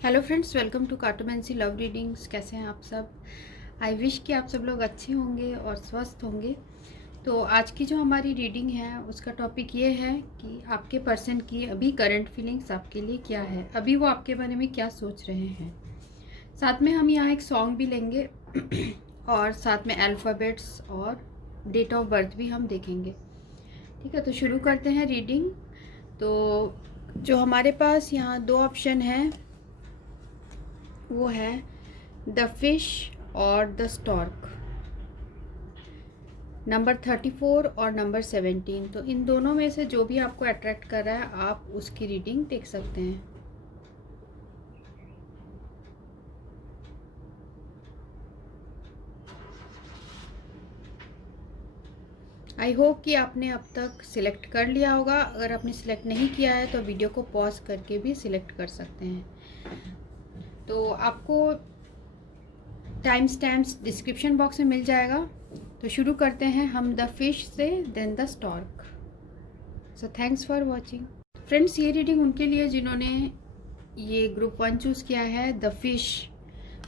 Hello friends, welcome to cartomancy love readings. कैसे हैं आप सब? आई विश कि आप सब लोग अच्छे होंगे और स्वस्थ होंगे। तो आज की जो हमारी रीडिंग है उसका टॉपिक ये है कि आपके पर्सन की अभी करंट फीलिंग्स आपके लिए क्या है, अभी वो आपके बारे में क्या सोच रहे हैं। साथ में हम यहाँ एक सॉन्ग भी लेंगे और साथ में अल्फ़ाबेट्स और डेट ऑफ बर्थ भी हम देखेंगे। ठीक है, तो शुरू करते हैं रीडिंग। तो जो हमारे पास यहाँ दो ऑप्शन है वो है द फिश और द स्टॉर्क, नंबर 34 और नंबर 17। तो इन दोनों में से जो भी आपको अट्रैक्ट कर रहा है आप उसकी रीडिंग देख सकते हैं। आई होप कि आपने अब तक सिलेक्ट कर लिया होगा। अगर आपने सिलेक्ट नहीं किया है तो वीडियो को पॉज करके भी सिलेक्ट कर सकते हैं। तो आपको टाइम स्टैम्प्स डिस्क्रिप्शन बॉक्स में मिल जाएगा। तो शुरू करते हैं हम द फिश से, then the stork. So thanks for watching friends. ये रीडिंग उनके लिए जिन्होंने ये ग्रुप 1 चूज़ किया है, द फिश।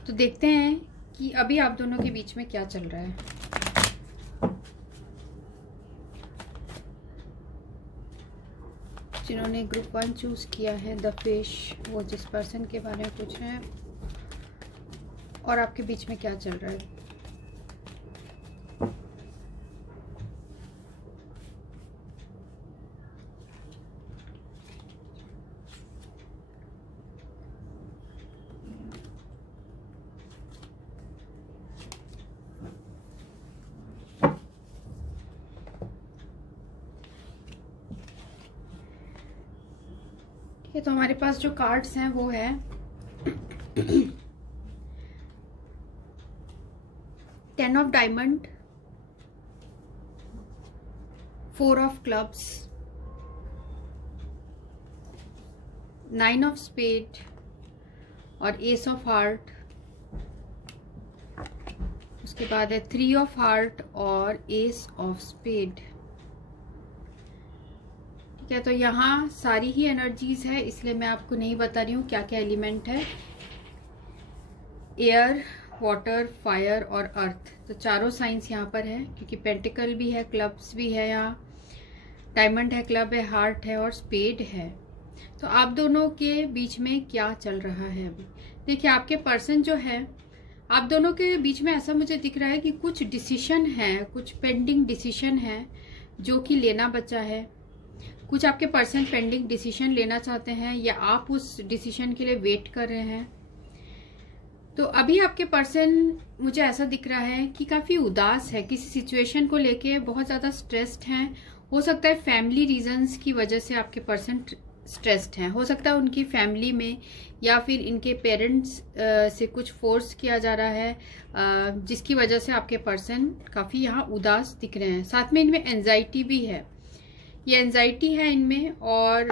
तो देखते हैं कि अभी आप दोनों के बीच में क्या चल रहा है। जिन्होंने ग्रुप 1 चूज़ किया है, द फिश, वो जिस पर्सन के बारे में पूछ रहे हैं और आपके बीच में क्या चल रहा है। ठीक है, तो हमारे पास जो कार्ड्स हैं वो है 10 of diamond, 4 of clubs, 9 of spade और एस ऑफ हार्ट। उसके बाद है 3 ऑफ हार्ट और एस ऑफ स्पेड। ठीक है, तो यहाँ सारी ही एनर्जीज है, इसलिए मैं आपको नहीं बता रही हूँ क्या क्या एलिमेंट है। एयर, वाटर, फायर और अर्थ, तो चारों साइंस यहाँ पर है, क्योंकि पेंटिकल भी है, क्लब्स भी है, यहाँ डायमंड है, क्लब है, हार्ट है और स्पेड है। तो आप दोनों के बीच में क्या चल रहा है अभी? देखिए, आपके पर्सन जो है, आप दोनों के बीच में ऐसा मुझे दिख रहा है कि कुछ डिसीशन है, कुछ पेंडिंग डिसीशन है जो कि लेना बचा है। कुछ आपके पर्सन पेंडिंग डिसीजन लेना चाहते हैं या आप उस डिसीजन के लिए वेट कर रहे हैं। तो अभी आपके पर्सन, मुझे ऐसा दिख रहा है कि काफ़ी उदास है, किसी सिचुएशन को लेके बहुत ज़्यादा स्ट्रेस्ड हैं। हो सकता है फैमिली रीजंस की वजह से आपके पर्सन स्ट्रेस्ड हैं। हो सकता है उनकी फैमिली में या फिर इनके पेरेंट्स से कुछ फोर्स किया जा रहा है, जिसकी वजह से आपके पर्सन काफ़ी यहाँ उदास दिख रहे हैं। साथ में इनमें एंजाइटी भी है, ये एंजाइटी है इनमें, और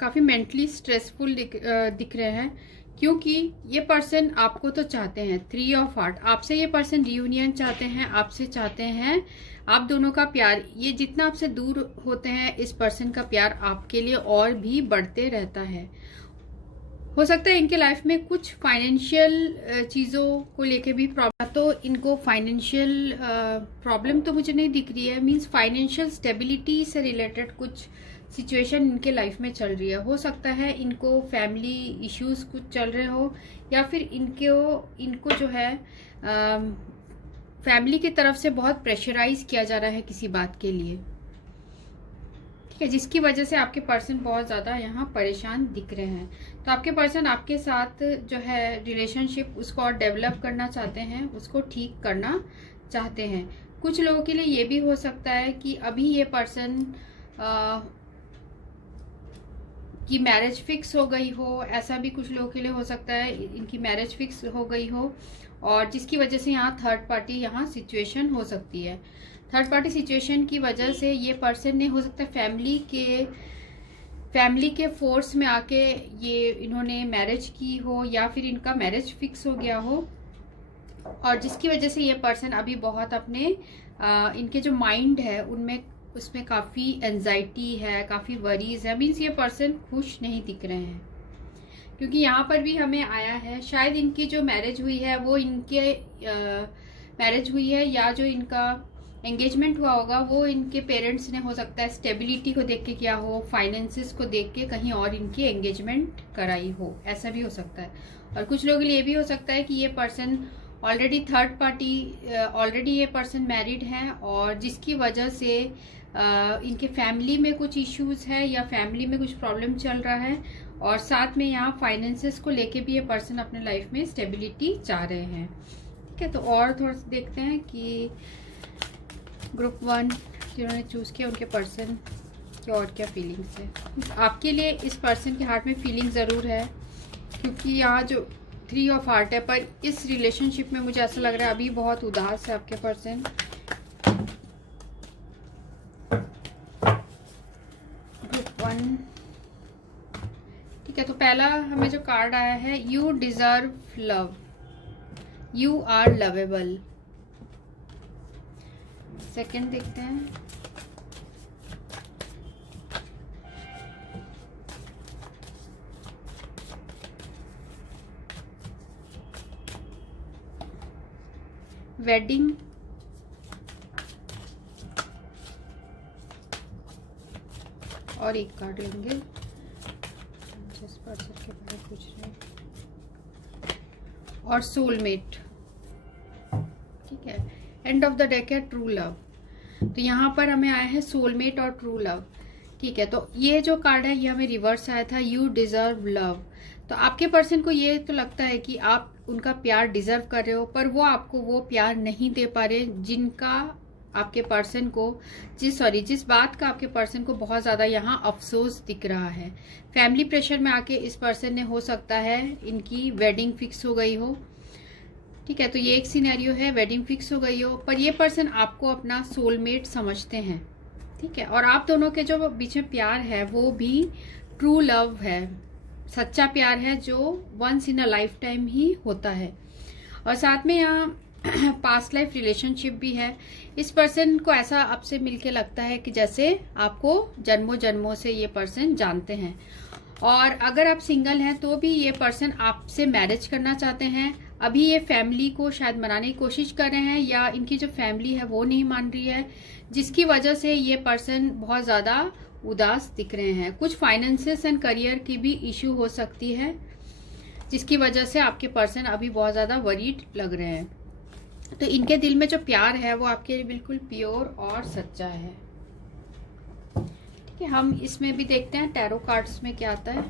काफ़ी मेंटली स्ट्रेसफुल दिख रहे हैं, क्योंकि ये पर्सन आपको तो चाहते हैं। 3 ऑफ हार्ट, आपसे ये पर्सन रियूनियन चाहते हैं, आपसे चाहते हैं आप दोनों का प्यार। ये जितना आपसे दूर होते हैं, इस पर्सन का प्यार आपके लिए और भी बढ़ते रहता है। हो सकता है इनके लाइफ में कुछ फाइनेंशियल चीज़ों को लेके भी प्रॉब्लम, तो इनको फाइनेंशियल प्रॉब्लम तो मुझे नहीं दिख रही है, मींस फाइनेंशियल स्टेबिलिटी से रिलेटेड कुछ सिचुएशन इनके लाइफ में चल रही है। हो सकता है इनको फैमिली इश्यूज कुछ चल रहे हो, या फिर इनको जो है फैमिली की तरफ से बहुत प्रेशराइज किया जा रहा है किसी बात के लिए। ठीक है, जिसकी वजह से आपके पर्सन बहुत ज़्यादा यहाँ परेशान दिख रहे हैं। तो आपके पर्सन आपके साथ जो है रिलेशनशिप, उसको और डेवलप करना चाहते हैं, उसको ठीक करना चाहते हैं। कुछ लोगों के लिए ये भी हो सकता है कि अभी ये पर्सन की मैरिज फिक्स हो गई हो, ऐसा भी कुछ लोगों के लिए हो सकता है, इनकी मैरिज फिक्स हो गई हो, और जिसकी वजह से यहाँ थर्ड पार्टी यहाँ सिचुएशन हो सकती है। थर्ड पार्टी सिचुएशन की वजह से ये पर्सन ने, हो सकता है फैमिली के फोर्स में आके ये इन्होंने मैरिज की हो, या फिर इनका मैरिज फिक्स हो गया हो, और जिसकी वजह से ये पर्सन अभी बहुत अपने इनके जो माइंड है उसमें काफ़ी एंजाइटी है, काफ़ी वरीज है, मीन्स ये पर्सन खुश नहीं दिख रहे हैं। क्योंकि यहाँ पर भी हमें आया है शायद इनकी जो मैरिज हुई है वो इनके मैरिज हुई है या जो इनका एंगेजमेंट हुआ होगा वो इनके पेरेंट्स ने हो सकता है स्टेबिलिटी को देख के किया हो, फाइनेंसिस को देख के कहीं और इनकी एंगेजमेंट कराई हो, ऐसा भी हो सकता है। और कुछ लोगों के लिए भी हो सकता है कि ये person already third party, already ये पर्सन मैरिड है और जिसकी वजह से इनके फैमिली में कुछ इश्यूज है या फैमिली में कुछ प्रॉब्लम चल रहा है और साथ में यहाँ फाइनेंसेस को लेके भी ये पर्सन अपने लाइफ में स्टेबिलिटी चाह रहे हैं। ठीक है, तो और थोड़ा सा देखते हैं कि ग्रुप 1 जिन्होंने चूज़ किया उनके पर्सन की और क्या फीलिंग्स है। आपके लिए इस पर्सन के हार्ट में फीलिंग ज़रूर है, क्योंकि यहाँ जो 3 ऑफ हार्ट है, पर इस रिलेशनशिप में मुझे ऐसा लग रहा है अभी बहुत उदास है आपके पर्सन। ग्रुप 1, ठीक है, तो पहला हमें जो कार्ड आया है, you deserve love, you are lovable. Second देखते हैं, वेडिंग, और एक कार्ड लेंगे जिस पर्सन के बारे में पूछ रहे हैं, और सोलमेट। ठीक है, एंड ऑफ द डेक है ट्रू लव। तो यहाँ पर हमें आया है सोलमेट और ट्रू लव। ठीक है, तो ये जो कार्ड है ये हमें रिवर्स आया था, यू डिजर्व लव। तो आपके पर्सन को ये तो लगता है कि आप उनका प्यार डिजर्व कर रहे हो, पर वो आपको वो प्यार नहीं दे पा रहे जिनका आपके पर्सन को जिस बात का आपके पर्सन को बहुत ज़्यादा यहाँ अफसोस दिख रहा है। फैमिली प्रेशर में आके इस पर्सन ने, हो सकता है इनकी वेडिंग फिक्स हो गई हो। ठीक है, तो ये एक सिनेरियो है, वेडिंग फिक्स हो गई हो, पर ये पर्सन आपको अपना सोलमेट समझते हैं। ठीक है, और आप दोनों के जो बीच में प्यार है वो भी ट्रू लव है, सच्चा प्यार है जो once in a lifetime ही होता है। और साथ में यहाँ पास्ट लाइफ रिलेशनशिप भी है। इस पर्सन को ऐसा आपसे मिलके लगता है कि जैसे आपको जन्मों जन्मों से ये पर्सन जानते हैं, और अगर आप सिंगल हैं तो भी ये पर्सन आपसे मैरिज करना चाहते हैं। अभी ये फैमिली को शायद मनाने की कोशिश कर रहे हैं या इनकी जो फैमिली है वो नहीं मान रही है, जिसकी वजह से ये पर्सन बहुत ज़्यादा उदास दिख रहे हैं। कुछ फाइनेंसेस एंड करियर की भी इश्यू हो सकती है, जिसकी वजह से आपके पर्सन अभी बहुत ज़्यादा वरीड लग रहे हैं। तो इनके दिल में जो प्यार है वो आपके लिए बिल्कुल प्योर और सच्चा है। ठीक है, हम इसमें भी देखते हैं टैरो कार्ड्स में क्या आता है।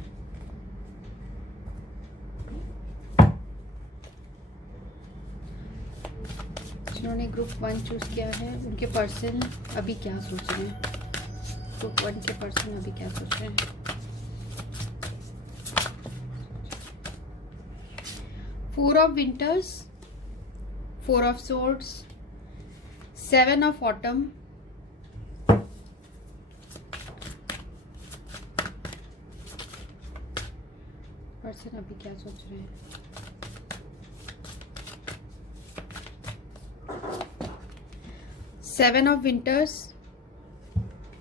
जिन्होंने ग्रुप 1 चूज किया है उनके पर्सन अभी क्या सोच रहे हैं, ग्रुप 1 के पर्सन अभी क्या सोच रहे हैं। 4 of winters, 4 of swords, 7 of autumn, person अभी क्या सोच रहे हैं। 7 of winters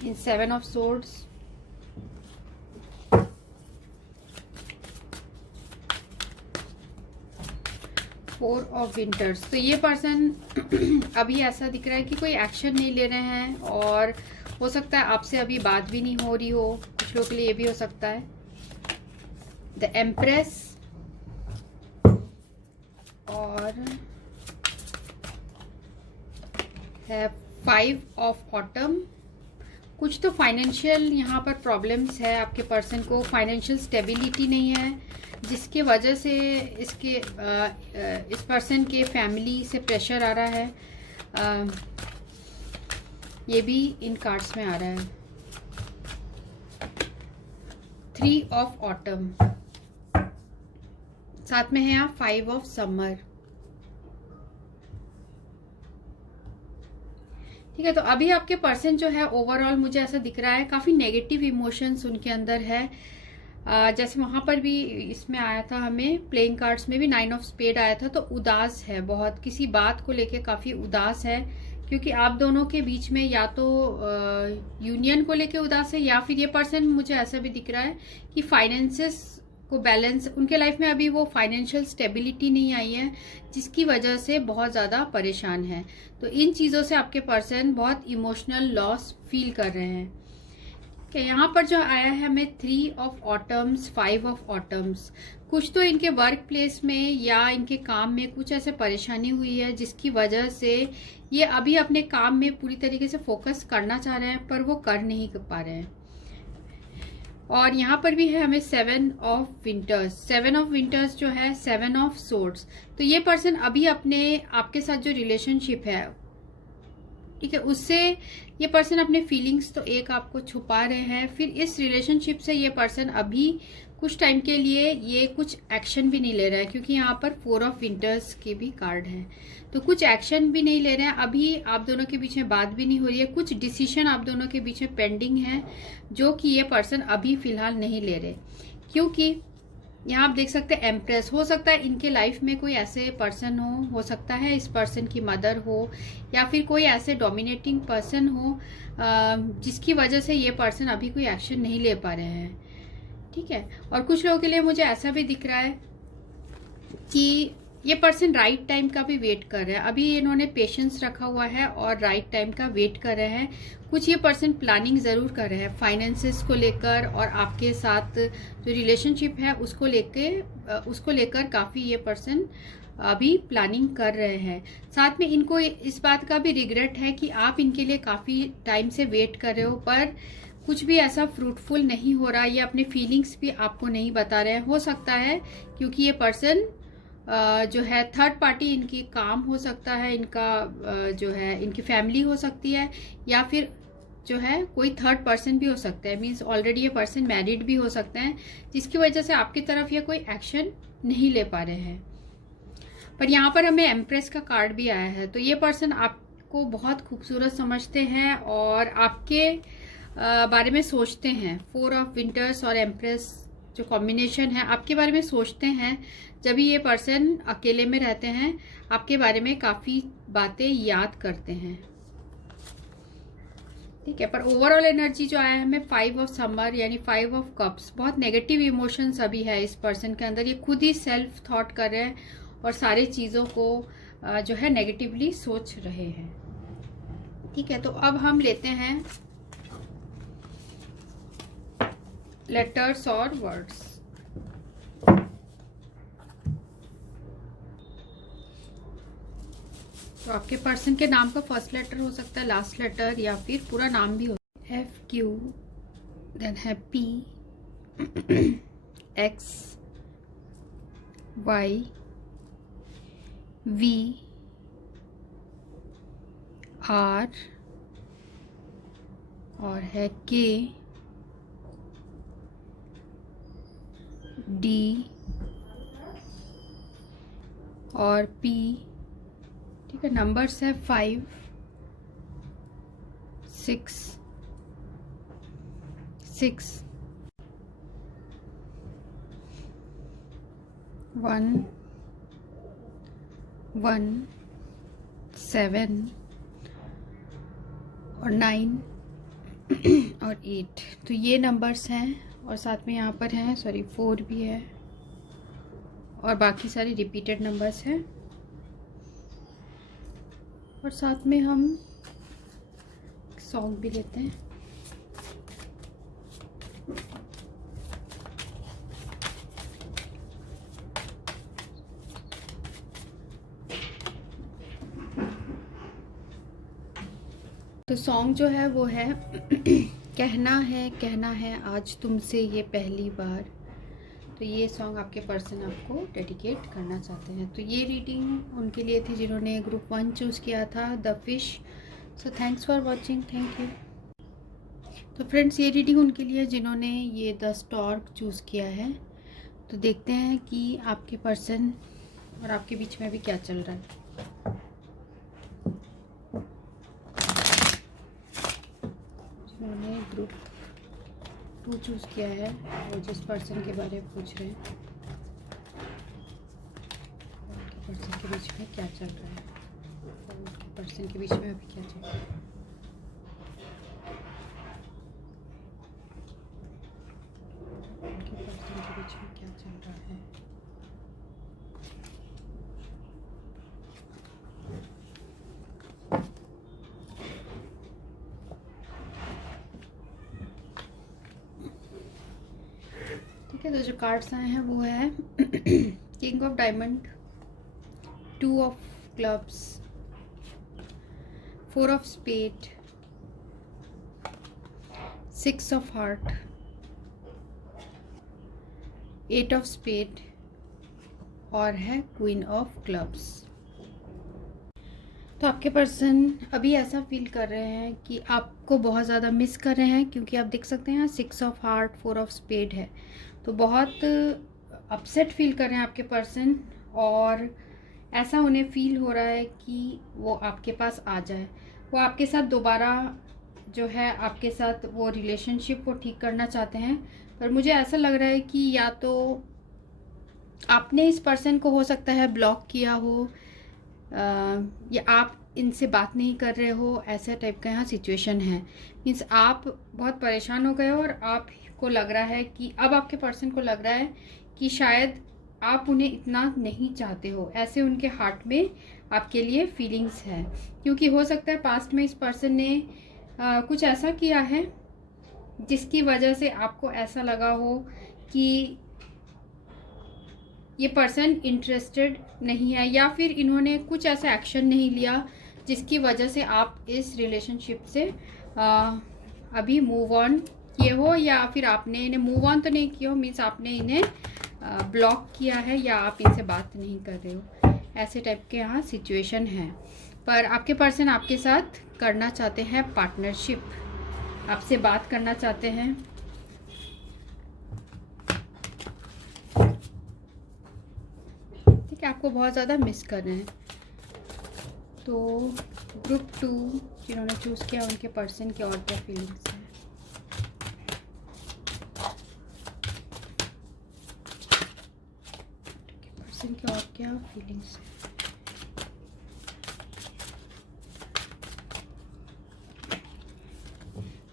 in 7 of swords, 4 of winters। तो ये पर्सन अभी ऐसा दिख रहा है कि कोई एक्शन नहीं ले रहे हैं और हो सकता है आपसे अभी बात भी नहीं हो रही हो। कुछ लोगों के लिए ये भी हो सकता है। द एम्प्रेस और है 5 ऑफ ऑटम। कुछ तो फाइनेंशियल यहाँ पर प्रॉब्लम्स है, आपके पर्सन को फाइनेंशियल स्टेबिलिटी नहीं है, जिसके वजह से इस पर्सन के फैमिली से प्रेशर आ रहा है। ये भी इन कार्ड्स में आ रहा है। 3 ऑफ ऑटम, साथ में है यहाँ 5 ऑफ समर। ठीक है, तो अभी आपके पर्सन जो है ओवरऑल मुझे ऐसा दिख रहा है काफी नेगेटिव इमोशंस उनके अंदर है। जैसे वहां पर भी इसमें आया था, हमें प्लेइंग कार्ड्स में भी 9 ऑफ स्पेड आया था, तो उदास है बहुत, किसी बात को लेके काफी उदास है, क्योंकि आप दोनों के बीच में या तो यूनियन को लेके उदास है या फिर ये पर्सन मुझे ऐसा भी दिख रहा है कि फाइनेंसेस को बैलेंस, उनके लाइफ में अभी वो फाइनेंशियल स्टेबिलिटी नहीं आई है, जिसकी वजह से बहुत ज़्यादा परेशान है। तो इन चीज़ों से आपके पर्सन बहुत इमोशनल लॉस फील कर रहे हैं। कि यहाँ पर जो आया है हमें 3 ऑफ ऑटम्स, 5 ऑफ ऑटम्स, कुछ तो इनके वर्क प्लेस में या इनके काम में कुछ ऐसे परेशानी हुई है जिसकी वजह से ये अभी अपने काम में पूरी तरीके से फोकस करना चाह रहे हैं पर वो कर नहीं पा रहे हैं। और यहाँ पर भी है हमें 7 ऑफ विंटर्स। 7 ऑफ विंटर्स जो है 7 ऑफ सोर्ड्स। तो ये पर्सन अभी अपने आपके साथ जो रिलेशनशिप है, ठीक है, उससे ये पर्सन अपने फीलिंग्स तो एक आपको छुपा रहे हैं, फिर इस रिलेशनशिप से ये पर्सन अभी कुछ टाइम के लिए ये कुछ एक्शन भी नहीं ले रहा है, क्योंकि यहाँ पर 4 ऑफ विंटर्स के भी कार्ड है। तो कुछ एक्शन भी नहीं ले रहे हैं, अभी आप दोनों के बीच में बात भी नहीं हो रही है, कुछ डिसीजन आप दोनों के बीच में पेंडिंग है जो कि ये पर्सन अभी फिलहाल नहीं ले रहे। क्योंकि यहाँ आप देख सकते हैं एम्प्रेस, हो सकता है इनके लाइफ में कोई ऐसे पर्सन हो सकता है इस पर्सन की मदर हो या फिर कोई ऐसे डोमिनेटिंग पर्सन हो जिसकी वजह से ये पर्सन अभी कोई एक्शन नहीं ले पा रहे हैं, ठीक है। और कुछ लोगों के लिए मुझे ऐसा भी दिख रहा है कि ये पर्सन राइट टाइम का भी वेट कर रहे हैं, अभी इन्होंने पेशेंस रखा हुआ है और राइट टाइम का वेट कर रहे हैं। कुछ ये पर्सन प्लानिंग ज़रूर कर रहे हैं फाइनेंसेस को लेकर, और आपके साथ जो रिलेशनशिप है उसको लेकर काफ़ी ये पर्सन अभी प्लानिंग कर रहे हैं। साथ में इनको इस बात का भी रिग्रेट है कि आप इनके लिए काफ़ी टाइम से वेट कर रहे हो पर कुछ भी ऐसा फ्रूटफुल नहीं हो रहा, ये अपने फीलिंग्स भी आपको नहीं बता रहे हैं। हो सकता है क्योंकि ये पर्सन जो है थर्ड पार्टी इनकी काम हो सकता है, इनका जो है इनकी फैमिली हो सकती है, या फिर जो है कोई थर्ड पर्सन भी हो सकता है, मीन्स ऑलरेडी ये पर्सन मैरिड भी हो सकते हैं, जिसकी वजह से आपकी तरफ ये कोई एक्शन नहीं ले पा रहे हैं। पर यहाँ पर हमें एम्प्रेस का कार्ड भी आया है, तो ये पर्सन आपको बहुत खूबसूरत समझते हैं और आपके बारे में सोचते हैं। 4 ऑफ विंटर्स और एम्प्रेस जो कॉम्बिनेशन है आपके बारे में सोचते हैं। जब भी ये पर्सन अकेले में रहते हैं आपके बारे में काफ़ी बातें याद करते हैं, ठीक है। पर ओवरऑल एनर्जी जो आया है हमें 5 ऑफ समर यानी 5 ऑफ कप्स, बहुत नेगेटिव इमोशंस अभी है इस पर्सन के अंदर। ये खुद ही सेल्फ थॉट कर रहे हैं और सारी चीज़ों को जो है नेगेटिवली सोच रहे हैं, ठीक है। तो अब हम लेते हैं लेटर्स और वर्ड्स। तो आपके पर्सन के नाम का फर्स्ट लेटर हो सकता है, लास्ट लेटर, या फिर पूरा नाम भी हो सकता है। FQ, देन है P, X, Y, V, R और है K, D और P, ठीक है। नंबर्स है 5, 6, 6, 1, 1, 7 और 9 और 8। तो ये नंबर्स हैं और साथ में यहाँ पर है 4 भी है और बाकी सारी रिपीटेड नंबर्स हैं। और साथ में हम सॉन्ग भी लेते हैं। तो सॉन्ग जो है वो है कहना है आज तुमसे ये पहली बार। तो ये सॉन्ग आपके पर्सन आपको डेडिकेट करना चाहते हैं। तो ये रीडिंग उनके लिए थी जिन्होंने ग्रुप 1 चूज़ किया था, the fish. So thanks for watching, thank you. तो फ्रेंड्स ये रीडिंग उनके लिए जिन्होंने ये द स्टॉर्क चूज़ किया है। तो देखते हैं कि आपके पर्सन और आपके बीच में अभी क्या चल रहा है। जिन्होंने ग्रुप 2 चूज़ किया है और जिस पर्सन के बारे में पूछ रहे हैं, उनके पर्सन के बीच में क्या चल रहा है, और उनके पर्सन के बीच में अभी क्या चल रहा है। उनके पर्सन के बीच में क्या चल रहा है। ठीक है, तो जो कार्ड्स आए हैं वो है king of diamond, 2 of clubs, 4 of spade, 6 of heart, 8 of spade और है क्वीन ऑफ क्लब्स। तो आपके पर्सन अभी ऐसा फील कर रहे हैं कि आपको बहुत ज़्यादा मिस कर रहे हैं, क्योंकि आप देख सकते हैं 6 ऑफ हार्ट, 4 ऑफ स्पेड है, तो बहुत अपसेट फील कर रहे हैं आपके पर्सन। और ऐसा उन्हें फील हो रहा है कि वो आपके पास आ जाए, वो आपके साथ दोबारा जो है आपके साथ वो रिलेशनशिप को ठीक करना चाहते हैं। पर मुझे ऐसा लग रहा है कि या तो आपने इस पर्सन को हो सकता है ब्लॉक किया हो, या आप इनसे बात नहीं कर रहे हो, ऐसा टाइप का यहाँ सिचुएशन है। मीन्स आप बहुत परेशान हो गए हो और आपको लग रहा है कि अब आपके पर्सन को लग रहा है कि शायद आप उन्हें इतना नहीं चाहते हो, ऐसे उनके हार्ट में आपके लिए फीलिंग्स है। क्योंकि हो सकता है पास्ट में इस पर्सन ने कुछ ऐसा किया है जिसकी वजह से आपको ऐसा लगा हो कि ये पर्सन इंटरेस्टेड नहीं है, या फिर इन्होंने कुछ ऐसा एक्शन नहीं लिया जिसकी वजह से आप इस रिलेशनशिप से अभी मूव ऑन किए हो, या फिर आपने इन्हें मूव ऑन तो नहीं किया हो, मीन्स आपने इन्हें ब्लॉक किया है या आप इनसे बात नहीं कर रहे हो। ऐसे टाइप के यहाँ सिचुएशन है। पर आपके पर्सन आपके साथ करना चाहते हैं पार्टनरशिप, आपसे बात करना चाहते हैं। ठीक है, आपको बहुत ज़्यादा मिस कर रहे हैं। तो ग्रुप 2 जिन्होंने चूज़ किया उनके पर्सन की और क्या फीलिंग्स हैं। पर्सन की और क्या फीलिंग्स हैं।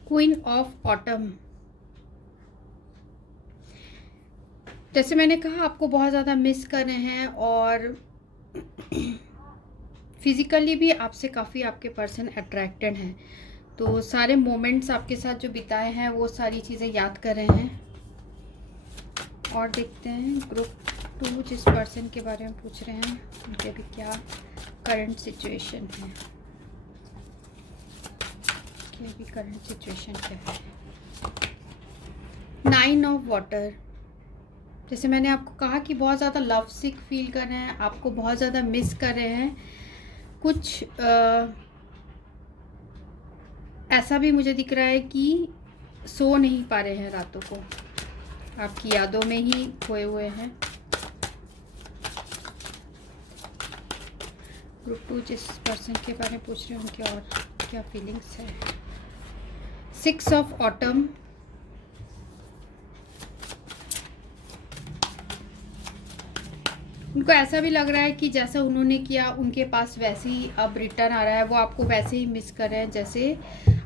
क्वीन ऑफ ऑटम, जैसे मैंने कहा आपको बहुत ज़्यादा मिस कर रहे हैं और फिज़िकली भी आपसे काफ़ी आपके पर्सन अट्रैक्टेड हैं। तो सारे मोमेंट्स आपके साथ जो बिताए हैं वो सारी चीज़ें याद कर रहे हैं। और देखते हैं ग्रुप 2 जिस पर्सन के बारे में पूछ रहे हैं उनके भी क्या करंट सिचुएशन है, कि अभी करंट सिचुएशन क्या है। 9 ऑफ वाटर, जैसे मैंने आपको कहा कि बहुत ज़्यादा लव सिक फील कर रहे हैं, आपको बहुत ज़्यादा मिस कर रहे हैं। कुछ ऐसा भी मुझे दिख रहा है कि सो नहीं पा रहे हैं रातों को, आपकी यादों में ही खोए हुए हैं। ग्रुप 2 जिस पर्सन के बारे में पूछ रहे हैं उनकी और क्या फीलिंग्स है। 6 ऑफ ऑटम, उनको ऐसा भी लग रहा है कि जैसा उन्होंने किया उनके पास वैसे ही अब रिटर्न आ रहा है, वो आपको वैसे ही मिस कर रहे हैं जैसे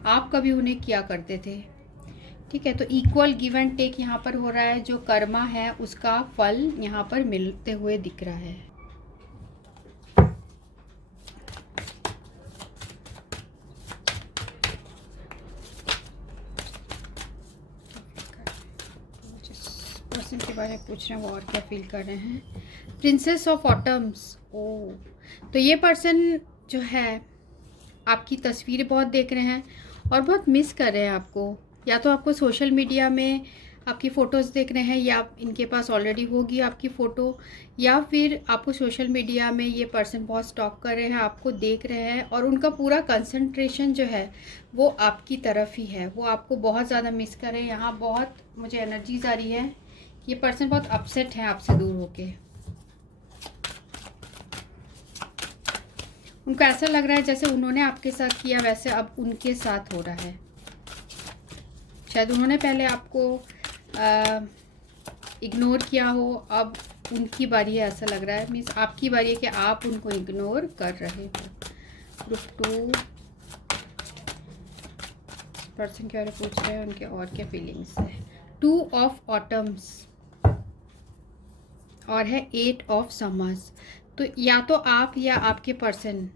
आप कभी उन्हें किया करते थे। ठीक है, तो इक्वल गिव एंड टेक यहाँ पर हो रहा है, जो कर्मा है उसका फल यहाँ पर मिलते हुए दिख रहा है। पर्सन के बारे में पूछ रहे हैं वो और क्या फील कर रहे हैं। प्रिंसेस ऑफ ऑटम्स, ओ तो ये पर्सन जो है आपकी तस्वीरें बहुत देख रहे हैं और बहुत मिस कर रहे हैं आपको। या तो आपको सोशल मीडिया में आपकी फ़ोटोज़ देख रहे हैं, या इनके पास ऑलरेडी होगी आपकी फ़ोटो, या फिर आपको सोशल मीडिया में ये पर्सन बहुत स्टॉक कर रहे हैं, आपको देख रहे हैं और उनका पूरा कंसंट्रेशन जो है वो आपकी तरफ ही है। वो आपको बहुत ज़्यादा मिस कर रहे हैं। यहाँ बहुत मुझे एनर्जीज आ रही है, ये पर्सन बहुत अपसेट है आपसे दूर होके। उनको ऐसा लग रहा है जैसे उन्होंने आपके साथ किया वैसे अब उनके साथ हो रहा है। शायद उन्होंने पहले आपको इग्नोर किया हो, अब उनकी बारी है ऐसा लग रहा है। मीन्स आपकी बारी है कि आप उनको इग्नोर कर रहे हो। ग्रुप 2 पर्सन के बारे में पूछ रहे हैं उनके और क्या फीलिंग्स है। 2 ऑफ ऑटम्स, और है 8 ऑफ समर्स। तो या तो आप या आपके पर्सन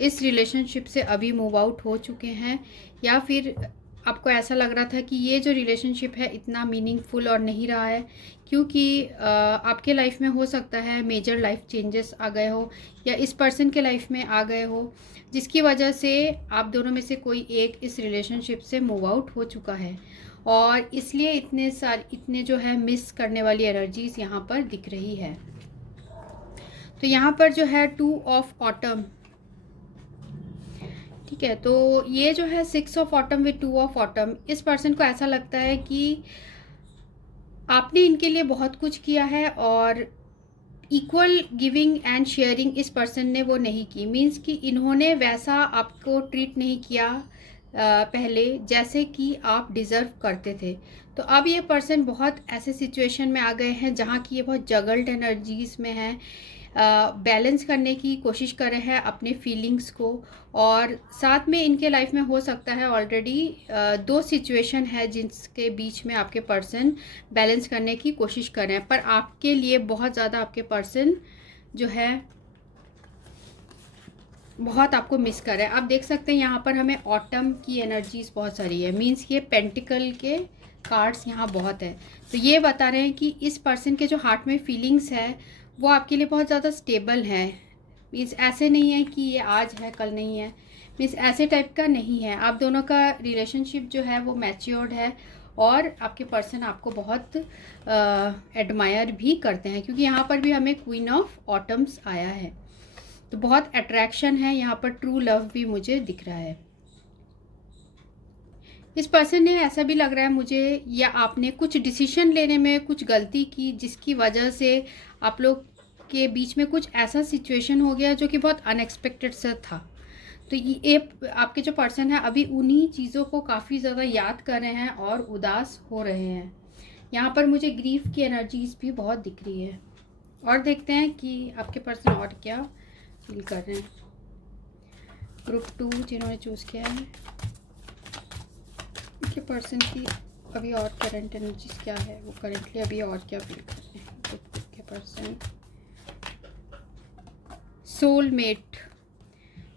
इस रिलेशनशिप से अभी मूव आउट हो चुके हैं, या फिर आपको ऐसा लग रहा था कि ये जो रिलेशनशिप है इतना मीनिंगफुल और नहीं रहा है, क्योंकि आपके लाइफ में हो सकता है मेजर लाइफ चेंजेस आ गए हो, या इस पर्सन के लाइफ में आ गए हो, जिसकी वजह से आप दोनों में से कोई एक इस रिलेशनशिप से मूव आउट हो चुका है, और इसलिए इतने जो है मिस करने वाली एनर्जीज यहाँ पर दिख रही है। तो यहाँ पर जो है 2 ऑफ ऑटम, ठीक है, तो ये जो है 6 of autumn with 2 of autumn, इस पर्सन को ऐसा लगता है कि आपने इनके लिए बहुत कुछ किया है, और इक्वल गिविंग एंड शेयरिंग इस पर्सन ने वो नहीं की। मीन्स कि इन्होंने वैसा आपको ट्रीट नहीं किया पहले जैसे कि आप डिज़र्व करते थे। तो अब ये पर्सन बहुत ऐसे सिचुएशन में आ गए हैं जहाँ की ये बहुत जगल्ड एनर्जीज में है, बैलेंस करने की कोशिश कर रहे हैं अपने फीलिंग्स को, और साथ में इनके लाइफ में हो सकता है ऑलरेडी 2 सिचुएशन है जिसके बीच में आपके पर्सन बैलेंस करने की कोशिश कर रहे हैं, पर आपके लिए बहुत ज़्यादा आपके पर्सन जो है बहुत आपको मिस कर रहे हैं। आप देख सकते हैं यहाँ पर हमें ऑटम की एनर्जीज बहुत सारी है, मीन्स ये पेंटिकल के कार्ड्स यहाँ बहुत है। तो ये बता रहे हैं कि इस पर्सन के जो हार्ट में फीलिंग्स है वो आपके लिए बहुत ज़्यादा स्टेबल है। मीन्स ऐसे नहीं है कि ये आज है कल नहीं है, मीन्स ऐसे टाइप का नहीं है। आप दोनों का रिलेशनशिप जो है वो मैच्योर्ड है, और आपके पर्सन आपको बहुत एडमायर भी करते हैं, क्योंकि यहाँ पर भी हमें क्वीन ऑफ ऑटम्स आया है। तो बहुत अट्रैक्शन है यहाँ पर, ट्रू लव भी मुझे दिख रहा है। इस पर्सन ने ऐसा भी लग रहा है मुझे, या आपने कुछ डिसीजन लेने में कुछ गलती की जिसकी वजह से आप लोग के बीच में कुछ ऐसा सिचुएशन हो गया जो कि बहुत अनएक्सपेक्टेड सा था। तो ये आपके जो पर्सन है अभी उन्हीं चीज़ों को काफ़ी ज़्यादा याद कर रहे हैं और उदास हो रहे हैं। यहाँ पर मुझे ग्रीफ की एनर्जीज भी बहुत दिख रही है। और देखते हैं कि आपके पर्सन और क्या फील कर रहे हैं। ग्रुप 2 जिन्होंने चूज़ किया है, के पर्सन की अभी और करंट एनर्जीज क्या है, वो करेंटली अभी और क्या फील कर रहे हैं। ग्रुप 2 के पर्सन सोलमेट,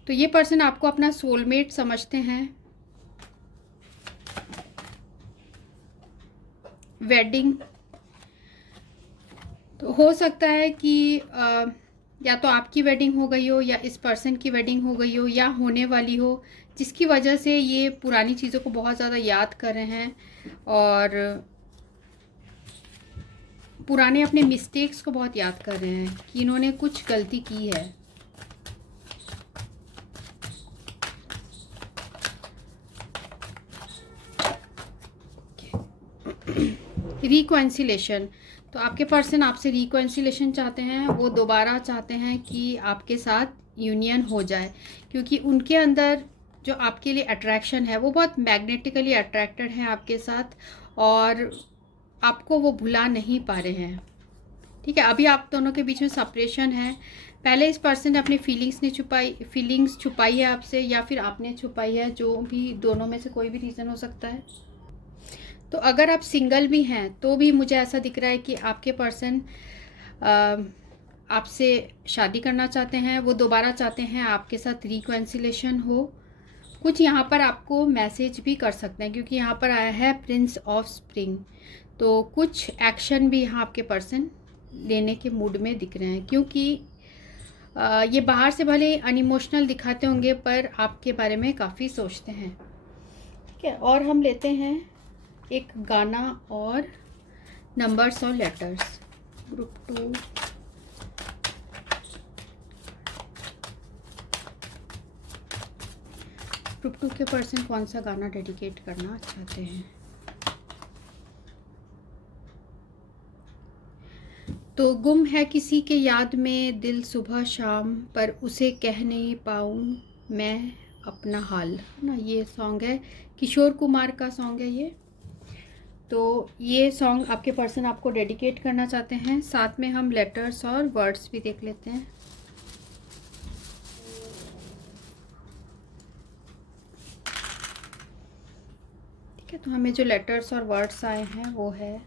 तो ये पर्सन आपको अपना सोलमेट समझते हैं। वेडिंग, तो हो सकता है कि या तो आपकी वेडिंग हो गई हो, या इस पर्सन की वेडिंग हो गई हो, या होने वाली हो, जिसकी वजह से ये पुरानी चीज़ों को बहुत ज़्यादा याद कर रहे हैं, और पुराने अपने मिस्टेक्स को बहुत याद कर रहे हैं कि इन्होंने कुछ गलती की है। रिकॉन्सिलेशन, तो आपके पर्सन आपसे रिकॉन्सिलेशन चाहते हैं, वो दोबारा चाहते हैं कि आपके साथ यूनियन हो जाए, क्योंकि उनके अंदर जो आपके लिए अट्रैक्शन है वो बहुत मैग्नेटिकली अट्रैक्टेड है आपके साथ, और आपको वो भुला नहीं पा रहे हैं। ठीक है, अभी आप दोनों के बीच में सेपरेशन है। पहले इस पर्सन ने अपनी फीलिंग्स छुपाई है आपसे, या फिर आपने छुपाई है, जो भी दोनों में से कोई भी रीज़न हो सकता है। तो अगर आप सिंगल भी हैं तो भी मुझे ऐसा दिख रहा है कि आपके पर्सन आपसे शादी करना चाहते हैं, वो दोबारा चाहते हैं आपके साथ रिकॉन्सिलेशन हो। कुछ यहाँ पर आपको मैसेज भी कर सकते हैं, क्योंकि यहाँ पर आया है प्रिंस ऑफ स्प्रिंग, तो कुछ एक्शन भी यहाँ आपके पर्सन लेने के मूड में दिख रहे हैं, क्योंकि ये बाहर से भले अनइमोशनल दिखाते होंगे पर आपके बारे में काफ़ी सोचते हैं। ठीक है, और हम लेते हैं एक गाना और नंबर्स और लेटर्स। ग्रुप 2, ग्रुप 2 के पर्सन कौन सा गाना डेडिकेट करना चाहते हैं? तो गुम है किसी के याद में दिल सुबह शाम, पर उसे कह नहीं पाऊँ मैं अपना हाल, ना ये सॉन्ग है, किशोर कुमार का सॉन्ग है ये। तो ये सॉन्ग आपके पर्सन आपको डेडिकेट करना चाहते हैं। साथ में हम लेटर्स और वर्ड्स भी देख लेते हैं। ठीक है, तो हमें जो लेटर्स और वर्ड्स आए हैं वो है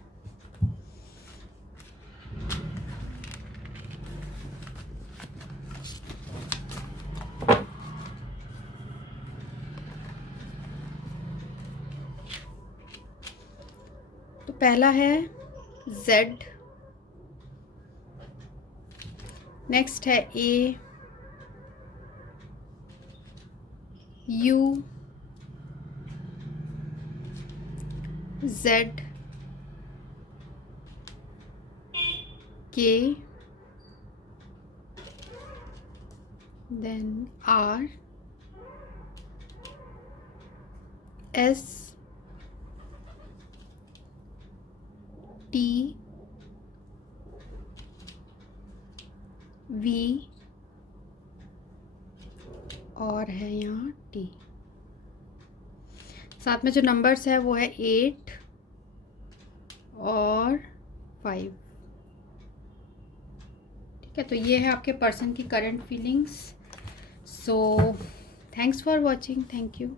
पहला है Z, नेक्स्ट है A, U, Z, K, then R, S, T, V और है यहाँ T। साथ में जो नंबर्स है वो है 8 और 5। ठीक है, तो ये है आपके पर्सन की current feelings. So thanks for watching, thank you.